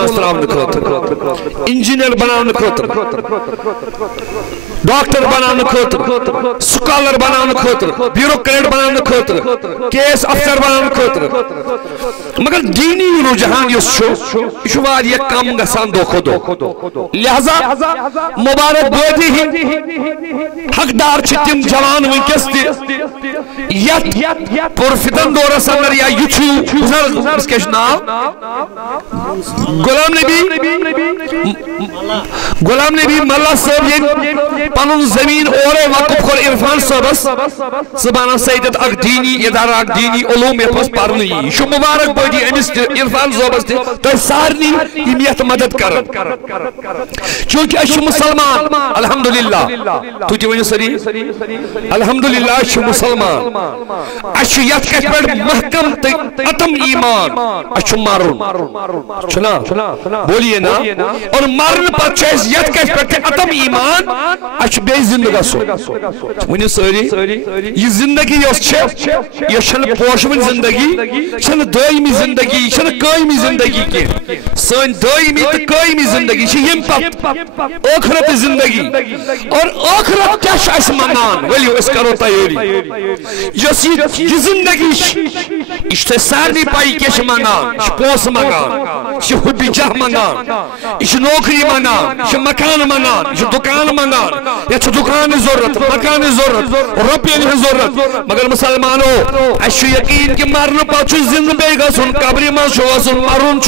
مستراون خاطر انجینئر بناون خاطر ڈاکٹر بناون خاطر سکالر بناون خاطر بیوروکریٹ بناون خاطر کیس افسر بناون خاطر مگر دینی رجحان یس یہ واریاہ کم گژھان دۄہ کھۄتہٕ دۄہ لہذا مبارک بٲدی حقدار چھ تم جوان ونکس تہ یتھ پرفتن دورس اندر یا یہ کیا ناو غلام نبی ملا صاحب پن زمین اورے وقف کور عرفان صاحبس سبحانہ سیدت اک دینی ادارہ اک دینی علوم یت مز پرن یہ مبارک بٲدی امس عرفان صاحبس تہ سارنی یم یت مدد کرن چونکہ اچھ مسلمان الحمدللہ تو تہ ؤنِو سری الحمدللہ اچھ مسلمان اچھ یت کتھ پہ محکم اتم ایمان اچھ مرن چھنا بولیے نا اور مرن پتہ یت کتھ پہ اتم ایمان اچھ بے زندگی سو ؤنِو سری یہ زندگی یس یہ چھن پوشون زندگی چھن دائمی زندگی چھن قائمی زندگی کی سن دائمی تو قائمی زندگی چھ یم پت آخرت زندگی اور آخرت کیا اس منگان ولیو اس کرو تیاری یس یہ زندگی یہ سارنی پائی کیا منگان یہ پوس منگان یہ حبی جہ منگان یہ نوکری منگان یہ مکان منگان یہ دکان منگان یہ دکان ضرورت مکان ضرورت روپین ضرورت مگر مسلمانو اس یقین کہ مرن پتہ زندہ بے گھن قبر مز مرن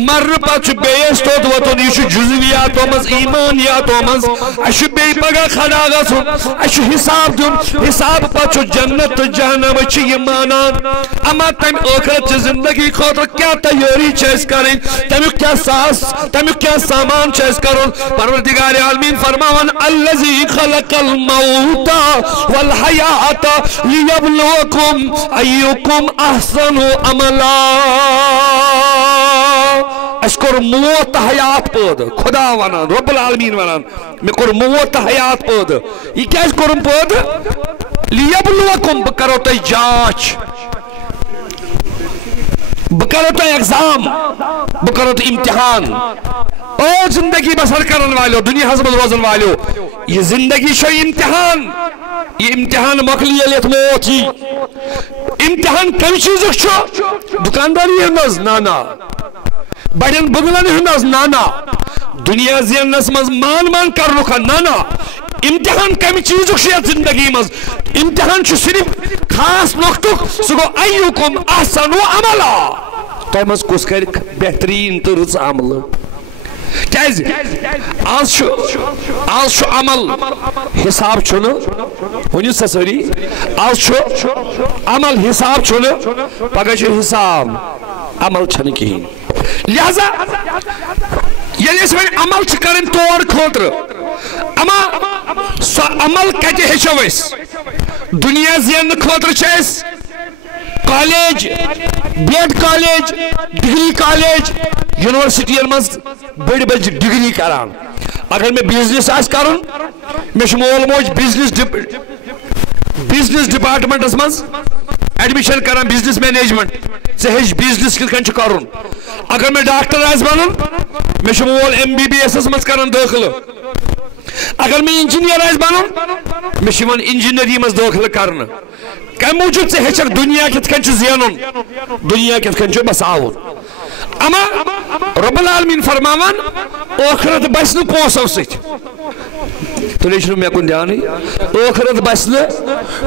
مرن پتہ بیس توت وتن یہ جزویاتو مز ایمانیاتو مز اس بے پگہ کھڑا گھن اس حساب دن حساب پتہ جنت تو جہنم یہ مانان اما تم آخرت زندگی خاطر کیا تیاری کریں تمیک کیا ساز تمیک کیا سامان کرن پروردگار عالمین فرماون الذی خلق الموت والحیات لیبلوکم ایکم احسن عملا اس کور موت حیات پود خدا ونان رب العالمین ونان میں کور موت حیات پود یہ کیا اس کورم پود لیبلوکم بکرو تی جانچ بکرو تی اگزام بکرو تی امتحان اور زندگی بسر کرن والو دنیا حسب روزن والو یہ زندگی شو امتحان یہ امتحان مکلی علیت موتی امتحان کم چیزک چھو دکانداری ہندز نانا بڑین بگلن ہندز نانا دنیا زینس مز مان کرنو کا نانا امتحان کم چیزک شیعت زندگی مز امتحان چھو صرف خاص نقطک سگو ایوکم احسن و عملا تو مز کس کر بہترین ترس عمل کیازِ آز چھُ عمل حساب چھُنہٕ ؤنِو سا سٲری آز چھُ عمل حساب چھُنہٕ پگاہ چھُ حساب عمل چھنہٕ کِہیٖنۍ لہذا ییٚلہِ أسۍ وۄنۍ عمل چھِ کَرٕنۍ تور خٲطرٕ اما سۄ عمل کَتہِ ہیٚچھو أسۍ دُنیا زیننہٕ خٲطرٕ چھِ أسۍ college B Ed college degree college university مز بڑی بڑی ڈگری کران اگر میں بزنس آس کرن میں مول موج بزنس ڈپارٹمنٹس مز ایڈمیشن کران بزنس مینجمنٹ ژے ہیچ بزنس کِتھ کٔنۍ چھُ کرُن اگر میں ڈاکٹر آس بنن میں مول MBBS مز کران دٲخلہٕ اگر میں انجینئر آس بنن میں انجینئری مز دٲخلہٕ کرنہٕ کم موجود ژے ہیچھکھ دنیا کِتھ کٔنۍ چھُ زینُن دنیا کِتھ کٔنۍ چھُ بساوُن اما رب العالمین فرماوان آخرت بس نہٕ پونسو سۭتۍ تُلِو چھُنہٕ مےٚ کُن دیانٕے آخرت بس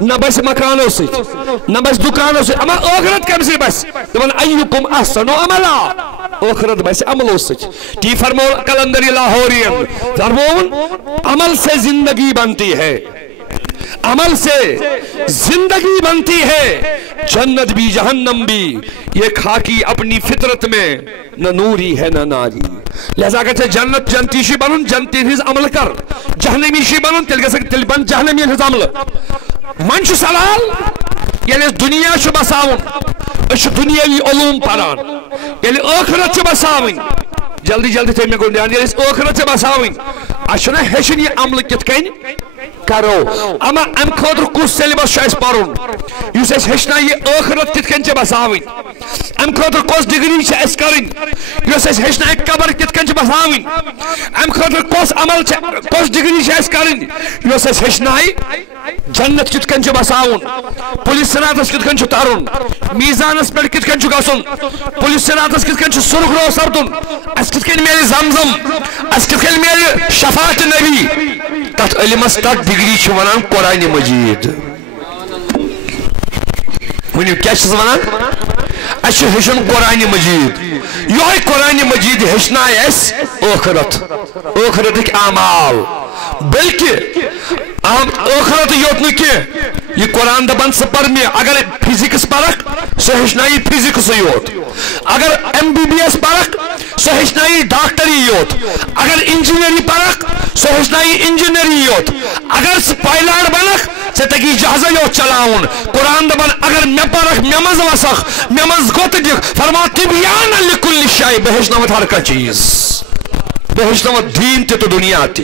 نہ بس مکانو سۭتۍ نہ بس دُکانو سۭتۍ اما آخرت کمہِ سۭتۍ بس دپان ایُکم احسن عملا آخرت بس عملو سۭتۍ تی فرمو کلندری لاہورین فرمون عمل سے زندگی بنتی ہے عمل سے زندگی بنتی ہے جنت بھی جہنم بھی یہ خاکی اپنی فطرت میں نہ نوری ہے نہ ناری لہذا اگر جنت جنتی شی بنن جنتی ہز عمل کر جہنمی شی بنن تیل بن جہنمی ہز عمل من چھُ سوال ییٚلہِ أسۍ دنیا چھُ بساوُن أسۍ چھِ دنیاوی علوم پران ییٚلہِ ٲخرت چھِ بساوٕنۍ جلدی جلدی تھٲیِو مےٚ کُن دیان ییٚلہِ أسۍ ٲخرت چھِ بساوٕنۍ اَسہِ چھُنہ ہیٚچھُن یہِ عملہٕ کِتھ کٔنۍ کرو اما ام خاطر کس سیلبس اس پرن یس اس ہچنا یہ آخرت کت کن بساوین ام خاطر کس ڈگری اس کرن یس اس ہچنا قبر کت کن بساوین ام خاطر کس عمل کس ڈگری اس کرن یس اس ہچنا جنت کت کن بساون پولیس صراطس کت کن ترن میزانس پہ کت کن گھن پولیس صراطس کت کن سرخ رو سپدن اس کت کن میل زمزم اس کت کن میل شفاعت نبی تت علمس تت ڈگری ونان قرآن مجید ونیو کیا ونان اس ہشن قرآن مجید یہ قرآن مجید ہچنا اس آخرت اعمال بلکہ آخرت یوت نکی یہ قرآن دپان سہ پر میں اگر فزکس پرک سہ ہچنائی فزکس یوت اگر MBBS پرک سہ ہچنائی ڈاکٹری یوت اگر انجینئری پرک سہ ہچنائی انجینئری یوت اگر سہ پائلٹ بنک سہ تگی جہازہ یوت چلاون قرآن دپان اگر میں پرک میں مز وسخ میں مز گوت دکھ فرما تبیان لکل شیء بہ ہچناوت ہر کانٛہہ چیز بہ ہچناوت دین تہ دنیا تہ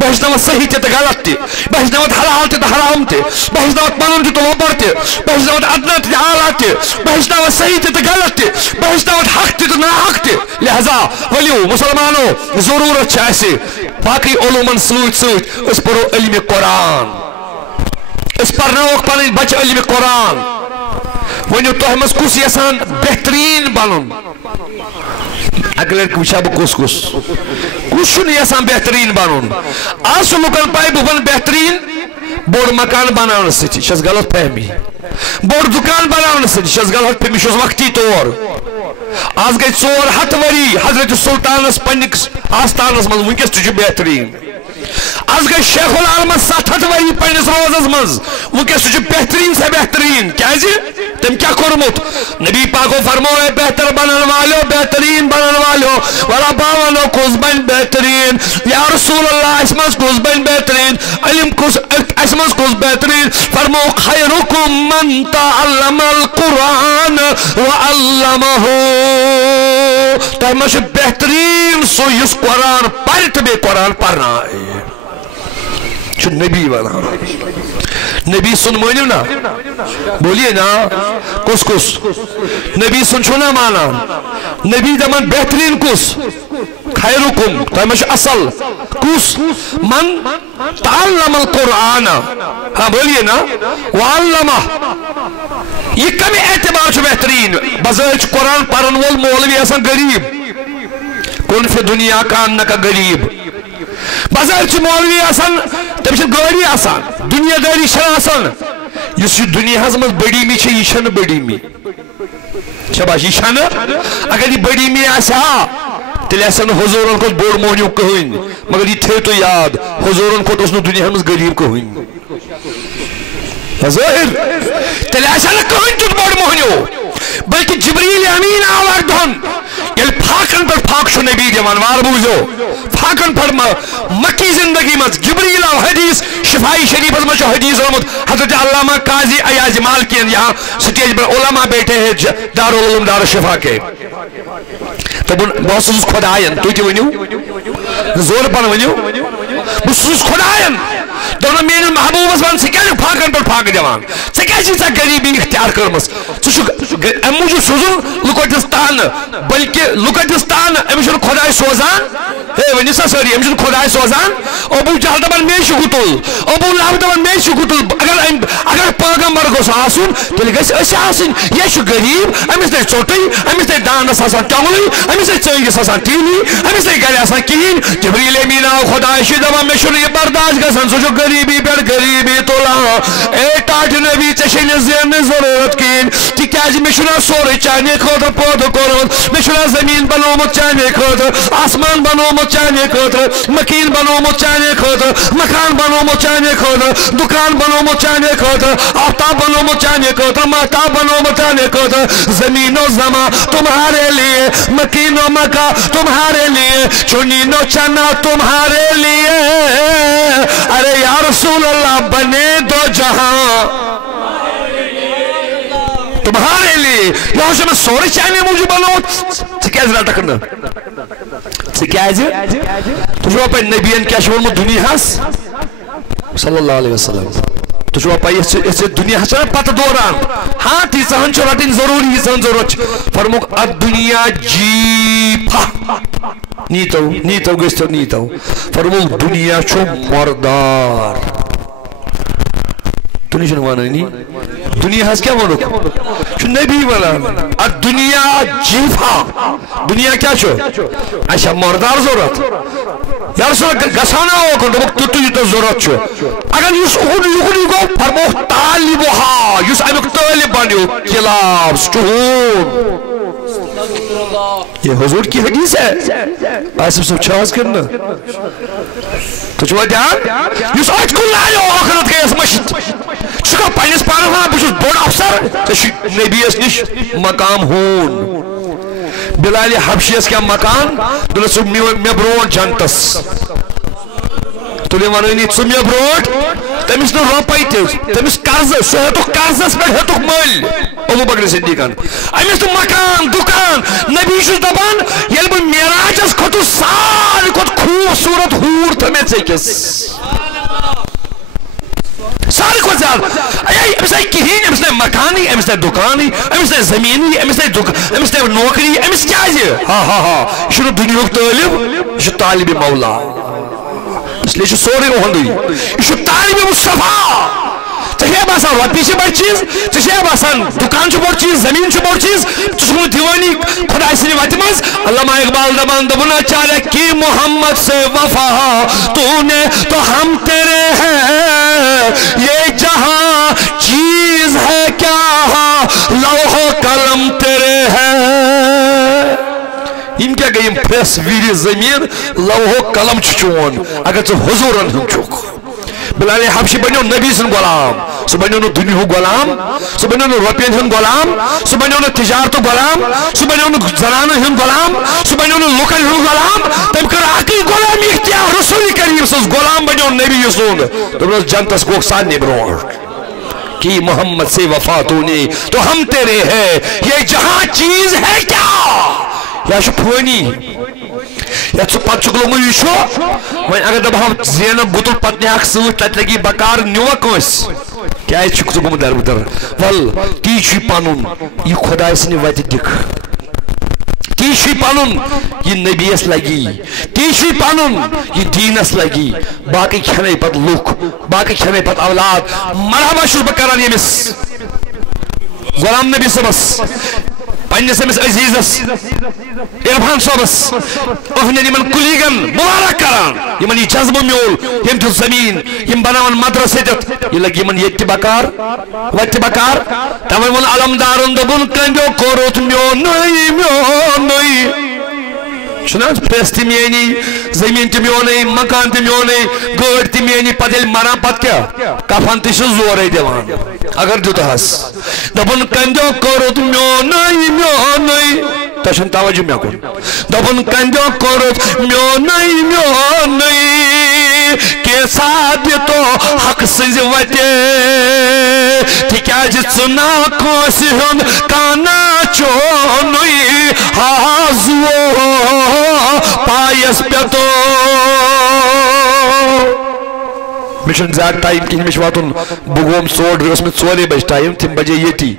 بہ ہچناوت صحیح تہ غلط تہ بہ ہچناوت حلال تہ حرام تہ بہ ہچناوت پنن تہ وپر تہ بہ ہچناوت ادنا تہ اعلیٰ تہ بہ ہچناوت صحیح تہ غلط تہ بہ ہچناوت حق تہ ناحق تہ لہذا ولیو مسلمانو ضرورت چھ اسہ باقی علومن سۭتۍ أسۍ پرو علم قرآن أسۍ پرناوکھ پنٕنۍ بچہ علم قرآن ونیو تۄہہِ منٛز کُس یژھان بہتریٖن بنُن اگر لڑکہ وچھا بہ کس چھُنہٕ یژھان بہتریٖن بنُن آز چھُ لُکن پاے بہ بن بہتریٖن بوڑ مکان بناونہٕ سۭتی چھس غلط فہمی بوڑ دکان بناونہٕ سۭتی چھس غلط فہمی چھُس وقتی طور آز گئی 400 ؤری حضرت سلطانس پننس آستانس منٛز ونکس تہِ چھُ بہتریٖن آز گئی شیخ العالمس 700 ؤری پننس روزس منٛز ونکس تہِ چھُ بہتریٖن سے بہتریٖن کیازِ تم کیا کورمت نبی پاکو فرموئے بہتر بنن والو بہترین بنن والو والا باونو کس بن بہترین یا رسول اللہ اسمس کس بن بہترین علم کس اسمس کس بہترین فرمو خیرکم من تعلم القرآن وعلمہ تمہیں بہترین سو یس قرآن پڑھ بے قرآن پڑھنا ہے چھو نبی والا نبی سن مانیو نا بولیے نا کس نبی سن چھو نا مانا نبی دمان بہترین کس خیرکم تمہیں اصل کس من تعلم القرآن ہاں بولیے نا وعلمہ یہ کمی اعتبار چھو بہترین بظاہر قرآن پڑھن وول مولوی ایسا غریب کن فی دنیا کا انکا غریب بظاہر مولوی آسان تم گاڑی آسان دنیا داری چھن آسان اس دنیا مز بڑی می یہ چھن بڑی می شباش یہ چھن اگر یہ بڑی می آسا تیل آسان حضورن کو بوڑ مہنیو کہین مگر یہ تھے تو یاد حضورن کو اس دنیا مز غریب کہین ظاہر تیل آسان کہین تو بوڑ مہنیو بلکہ جبریل امین آور دھن یل پھاکن پر پھاک شو نبی دیوان وار بوزو پھاکن پر مکی زندگی مز جبریل آو حدیث شفائی شریف از مجھو حدیث رحمت حضرت علامہ قاضی ایاز مالکین یہاں سٹیج پر علماء بیٹھے ہیں دارالعلوم دار شفا کے تو بہت سوز خدایان تو تی ونیو زور پن ونیو بہت سوز خدایان دونوں مین محبوب از بان سکیل پھاکن پر پھاک دیوان سکیل چیزا غریبی اختیار کرمس امو جو سوزن لکوٹستان بلکہ لکوٹستان امشن خدای سوزان ہے ونیسا سوری امشن خدای سوزان ابو جہل دبن میش گتل ابو لہب دبن میش گتل اگر پیغمبر گوس آسن تیل گژھِ أسۍ آسٕنۍ یہ چھُ غریب امس نہ ژوٚٹٕے امس نہ دانس آسان ٹۄنگلٕے امس نہ ژٲنگِس آسان ٹیٖنی امس نہ گرِ آسان کِہیٖنۍ جبریل امین آو خدای چھُ دپان مےٚ چھُنہٕ یہِ برداشت گژھان سُہ چھُ غریبی پٮ۪ٹھ غریبی تُلان اے ٹاٹھ نبی ژےٚ چھے نہٕ زیننٕچ ضروٗرت کِہیٖنۍ تِکیازِ مےٚ چھُنہ سورُے چانے خٲطرٕ پٲدٕ کوٚرمُت مےٚ چھُنہ زٔمیٖن بنومُت چانے خٲطرٕ آسمان بنومُت چانے خٲطرٕ مکیٖن بنومُت چانے خٲطرٕ مکان بنومُت چانے خٲطرٕ دُکان بنومُت چانے خٲطرٕ آفتاب بنومُت چانے خٲطرٕ مہتاب بنومُت چانے خٲطرٕ زمین و زمان تمہارے لیے مکین و مکان تمہارے لیے چنین و چنا تمہارے لیے ارے یا رسول اللہ بنے دو جہاں تمہارے لیے یہ میں سورے چاہنے مجھے بنوت سکیز رہا ٹکرنا سکیز تو جو اپنے نبیان کیا شورمت دنیا ہاس صلی اللہ علیہ وسلم تو چھو پائی اس دنیا چھنا پتہ دوران ہاں تیسہن چھو رٹن ضروری تیسہن ضرورت فرموک الدنیا جیپا نیتو گستو نیتو فرموک دنیا چھو مردار دنیا چھو نوانانی دنیا ہاس کیا مانو چھو نبی والا الدنیا جیپا دنیا کیا چھو ایسا مردار ضرورت یا رسول گسانا ہو کن دمک تو یہ تو ضرورت چھو اگر یس اخوڑی گو فرموک طالبوها یس امک طالب بانیو کلاب سٹہون یہ حضور کی حدیث ہے آسف سب چھاز کرنا تو چھو دیان یس آج کل آئیو آخرت کے اس مشت شکا پائنس پارا ہاں بچوز بڑا افسر نبی اس نش مقام ہون بلال حبشی اس کیا مکان دلسو میں برون جانتس تو لئے مانوینی سمی برون تمیس نو روپائی تیز تمیس قرض سو ہے تو قرضس پر ہے تو مل ابو بکر صدیقان امیس تو مکان دکان نبی شو دبان یل بو میراج اس کھتو سال کھت خوبصورت ہور تمہیں چیکس ساری کو زیادہ امس نے کہین امس نے مکانی امس نے دکانی امس نے زمینی امس نے نوکری امس کیا ہے ہاں شنو دنیا طالب یہ طالب مولا اس لیے یہ سوری اوہندی یہ طالب مصطفیٰ چاہیے باسان روپی سے بڑھ چیز چاہیے باسان دکان سے بڑھ چیز زمین سے بڑھ چیز چسکو دیوانی خدا اسے واتماز علامہ اقبال دبان دبنا چالے کی محمد سے وفا تو نے تو ہم تیرے ہیں یہ جہاں چیز ہے کیا لوح و قلم تیرے ہیں ان کیا گئی پریس ویری زمین لوح و قلم چون اگر تو حضورن ہم چوک بلال حبشی بنیو نبی سن غلام سو بنیو نو دنیا غلام سو بنیو نو روپین ہن غلام سو بنیو نو تجارت غلام سو بنیو نو زنان ہن غلام سو بنیو نو لوکل ہن غلام تم کر عقی غلام اختیار رسول کریم سو غلام بنیو نبی سن تو بس جنتس کو سان نبرون کی محمد سے وفا تو نے تو ہم تیرے ہیں یہ جہاں چیز ہے کیا یا شو پھونی یا چو پت چکلو مو یشو وین اگر دب ہم زینب بطل پتنی حق سوچ تت لگی بکار نیوہ کنس کیا ہے چکتو گم در بدر ول تیچوی پانون یہ خدا اسنی وجہ دکھ تیچوی پانون یہ نبی اس لگی تیچوی پانون یہ دین اس لگی باقی کھنے پت لوک باقی کھنے پت اولاد مرحبا شروع بکران یہ مس غلام نبی سبس پنجہ سمس عزیزس عرفان صوبس اوہنین یمن کلیگن مبارک کران یمن یہ جذب میول یم تو زمین یم بناون مدرسے دت یہ لگ یمن یہ بکار وت بکار تمن ون علمدارن دبن کندو کوروت میونئی چھنا پریس تہ میانی زمین تہ میونئی مکان تہ میونئی گاڑ تہ میانی پتہ مران پتہ کیا کفن تہ زورے دیوان اگر دیتہس دپن کندو کوروت میونئی تشن توجہ مے کن دپن کندو کوروت میونئی کے ساتھ تو حق سنز وتے تکیاز ژنا کٲنٛسہِ ہُنٛد کانا چونُے ہازو پایس پیتو مشن زیادہ ٹائم کی مش واتن بگوم سوڑ اس میں 4 بج ٹائم 3 بجے یتی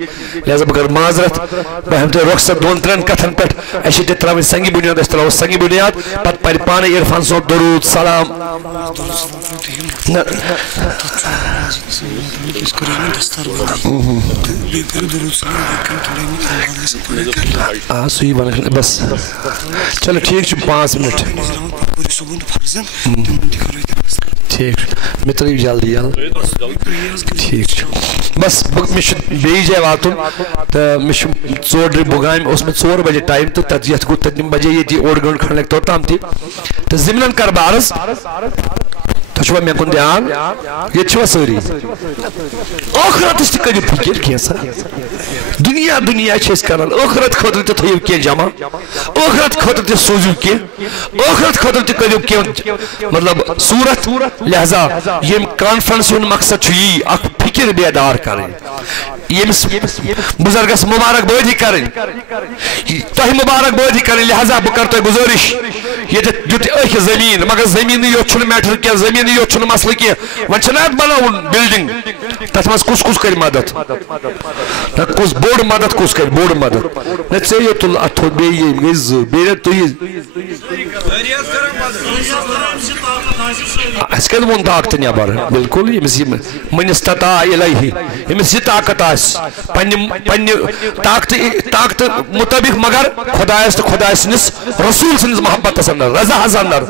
لہذا بگر معذرت بہم تے رخصت 2-3 کتھن پٹ ایشی تے تراوی سنگی بنیاد اس طرح سنگی بنیاد پت پر پانے عرفان صاحب درود سلام سوئی بنا بس چلو ٹھیک 5 منٹ ٹھیک متری جلدی ٹھیک بس مش بیٚیہِ جایہِ واتُن تہٕ مےٚ چھُ 4 بُگامہِ اوس مےٚ 4 بجے ٹایم تہٕ تَتھ یَتھ گوٚو 3 بجے ییٚتہِ 1 گٲنٛٹہٕ کھنٛڈ لگہِ توٚتام تہِ تہٕ ضِمنن کر بہٕ عرض تۄہہِ چھُوا مےٚ کُن دھیان ییٚتہِ چھُوا سٲری ٲخرتٕچ تہِ کٔرِو فِکر کینٛژھا دنیا چھِ أسۍ کران ٲخرت خٲطرٕ تہِ تھٲیِو کینٛہہ جمع ٲخرت خٲطرٕ تہِ سوٗزِو کینٛہہ ٲخرت خٲطرٕ تہِ کٔرِو کینٛہہ مطلب صوٗرت لہذا ییٚمہِ کانفرنس ہُنٛد مقصد چھُ یی اکھ فِکر بیدار کرٕنۍ ییٚمِس بُزرگس مبارک بٲدی کرٕنۍ تۄہہِ مبارک بٲدی کرٕنۍ لہذا بہٕ کرٕ تۄہہِ گُزٲرِش یہ دیت اخ زمین مگر زمین یوت چھن میٹر کی زمین یوت چھن مسئلہ کی ون چھنا بناون بلڈنگ تتھ مز کس کر مدد کس بوڑ مدد کس کر بوڑ مدد نہ ژے تل اتھو بے گئی ز بے تُہۍ اس کل وون طاقت نبر بالکل یمس من استطاع الیہ یمس یہ طاقت آس پنہ طاقت مطابق مگر خدایس تو خدا سنس رسول سنس محبت اندر رضا اندر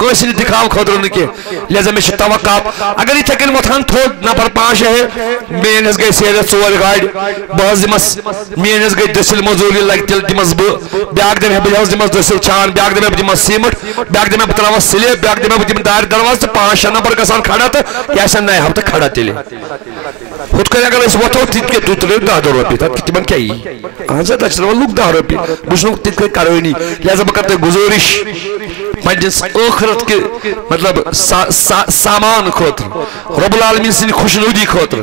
کس دکھاو خاطر نہ کی لہذا میں توقع اگر یہ کن وتھان تھوڑ نفر 5 ہے میس گئی سیرت 4 گاڑی بہت دمس میس گئی دسل مزوری لگ تیل دمس بیاکھ دم بہت دمس دسل چھان بیاکھ دم دمس سیمٹ بیاکھ دم بہ تراوس سلیب بیاکھ دم دم دار درواز تو 5-6 نفر گژھان کھڑا تو یہ آسان نئے ہفتہ کھڑا تیلے ہت کر اگر اس وتھو تت کے تو تلو 10 رۄپیہِ تت تمن کیا یی اہن سا تت لوگ 10 رۄپیہِ بہٕ چھُس نہٕ تت کروٲنی لہذا بہٕ کرٕ تۄہہِ گزٲرِش پنس ٲخرت کے مطلب سامان خاطر رب العالمین سن خوشنودی خاطر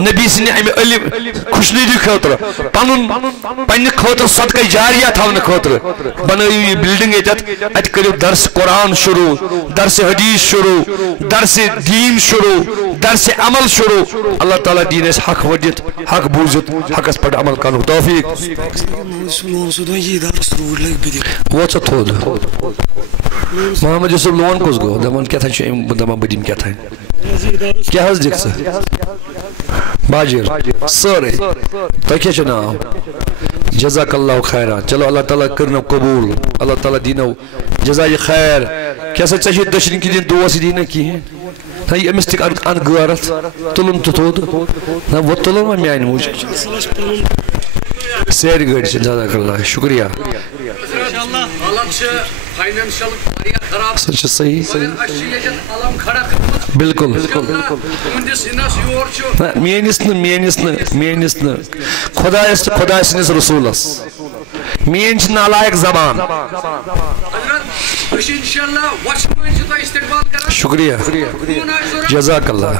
نبی سن امہ علم خوشنودی خاطر پنہ خاطر صدقہ جاریہ تھاونہ خاطر بنٲیِو یہ بلڈنگ ات کٔرِو درس قرآن شروع درس حدیث شروع درس دین شروع درس عمل شروع اللہ تعالیٰ دین اس حق ودت حق بوزت حقس پہ عمل کرو توفیق وہ تھود محمد یوسف لون کس گو دپان کیا دپان بہ دم کیا حظ دکھ باجر سورے تہ کیا ناو جزاک اللہ خیرات چلو اللہ تعالیٰ کرنو قبول اللہ تعالیٰ دینو جزائے خیر کیا سا چاہیے دشن کی دن دوست دینا کی ہیں نا یہ امس تک ان غارت تلن تو تھود نا وہ تلن ما میان موجود سیر گڑ جزاک اللہ شکریہ سچ صحیح بالکل میانس خدا سنس رسولس مین نالائق زبان شکریہ جزاک اللہ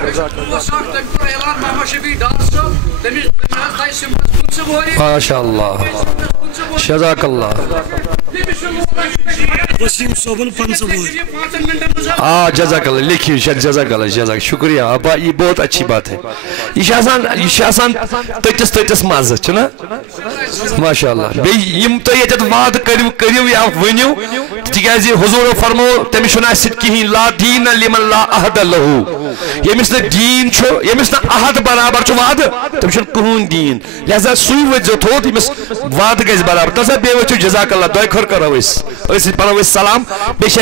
ماشاء اللہ جزاک اللہ جزاک اللہ لکھیے جزاک اللہ جزاک شکریہ ابا یہ بہت اچھی بات ہے یہ تتس مزہ چھنا ماشاء اللہ یم تہ وعد کرو یا ونو تکیاز حضور فرمو تمس سک کہین لا دین لمن لا عہد لہو یمس دین یمس عہد برابر وعد تمس کہین دین لہذا سوی وجہ تھوت یمس وعد گز برابر تسا بے وچو جزاک اللہ دعا خیر کرو اس پڑھو سلام بیس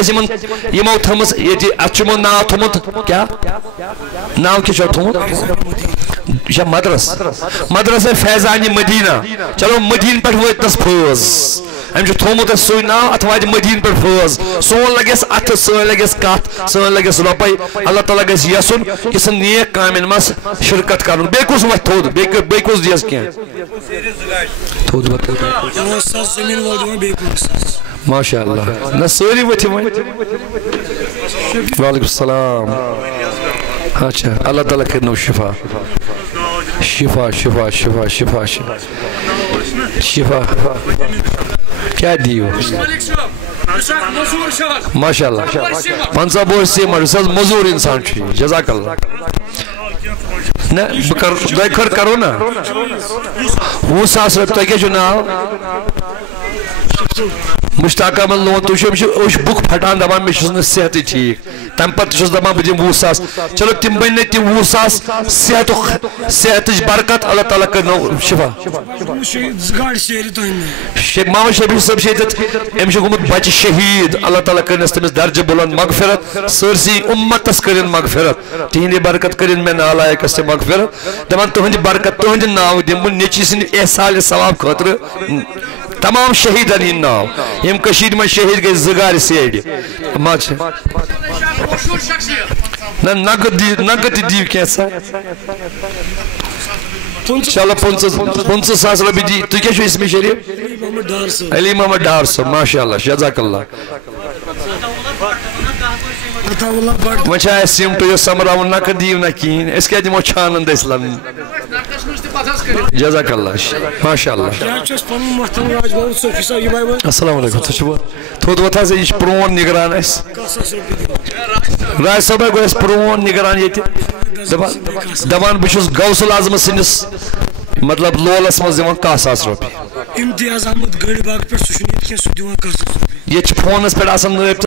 یمو تھمس یہ اچمو ناو تھمت کیا ناو کیا تھمت یہ مدرسہ فیضان مدینہ چلو مدین پہ وتنس فوز ام تھومت سوی ناو ات وات مدین پہ فوز سون لگس ات سن لگس کت سن لگس روپے اللہ تعالیٰ گھس یسن یہ نیک کامن مس شرکت کرن بے کس وت تھود بے کس دیس کی ماشاء اللہ نہ سوری وتھ وعلیکم السلام اچھا اللہ تعالیٰ کرنو شفا شفا شفا شفا شفا شفا کیا دیو ماشاء اللہ 50 بوجھ سیمٹ مزور انسان جزاک اللہ نا دعا خیر کرو نا 20,000 رۄپیہِ تۄہہِ کیٛاہ چھُ ناو مشتاق احمد لون تُہۍ بُک پھٹان دپان مےٚ چھُس نہٕ صحتٕے ٹھیٖک تمہِ پتہٕ چھُس دپان بہٕ دِمہٕ 20,000 چلو تِم بنہِ نہٕ تِم 20,000 صحتٕچ برکت اللہ تعالیٰ کرنو شفا محمد شبیٖر صٲب چھِ ییٚتٮ۪تھ أمِس چھُ گوٚمُت بچہِ شہیٖد اللہ تعالیٰ کٔرنس تٔمِس درجہِ بُلند مغفرت سٲرسٕے اُمتس کٔرِن مغفرت تِہنٛدِ برکت کٔرِن مےٚ نالایکس تہِ مغفرت دپان تُہنٛدِ برکت تُہنٛدِ ناو دِمہٕ بہٕ نیٚچی سٕنٛدِ احسالِ ثواب خٲطرٕ تمام شہیدن ہند ناو یم کشیر میں شہید گئی زگار سیڑ نقد دیو کیسا چلو 50,000 رۄپیہِ دی تُہۍ کیٛاہ چھُو اسمِ شریف علی محمد ڈار صٲب ماشاء اللہ جزاک اللہ وۄنۍ چھا اَسہِ سِمٹہٕ یۄس سمراوُن نقد دیو نہ کِہیٖنۍ أسۍ کیٛاہ دِمو چھانن دٔسۍ لَنٕنۍ جزاک اللہ ماشاء اللہ السلام علیکم تھوٚد وۄتھ حظ یہِ چھُ پرٛون نگران اَسہِ راج صٲبا گوٚو اَسہِ پرٛون نگران ییٚتہِ دپان بہٕ چھُس غوث العظمہٕ سٕنٛدِس مطلب لولس منٛز دِوان 10,000 رۄپیہِ امتیاز احمد گٔڑۍ باغ پٮ۪ٹھ سُہ چھُنہٕ ییٚتہِ کینٛہہ سُہ دِوان 10,000 رۄپیہِ ییٚتہِ چھِ فونس پٮ۪ٹھ آسان نٲبۍ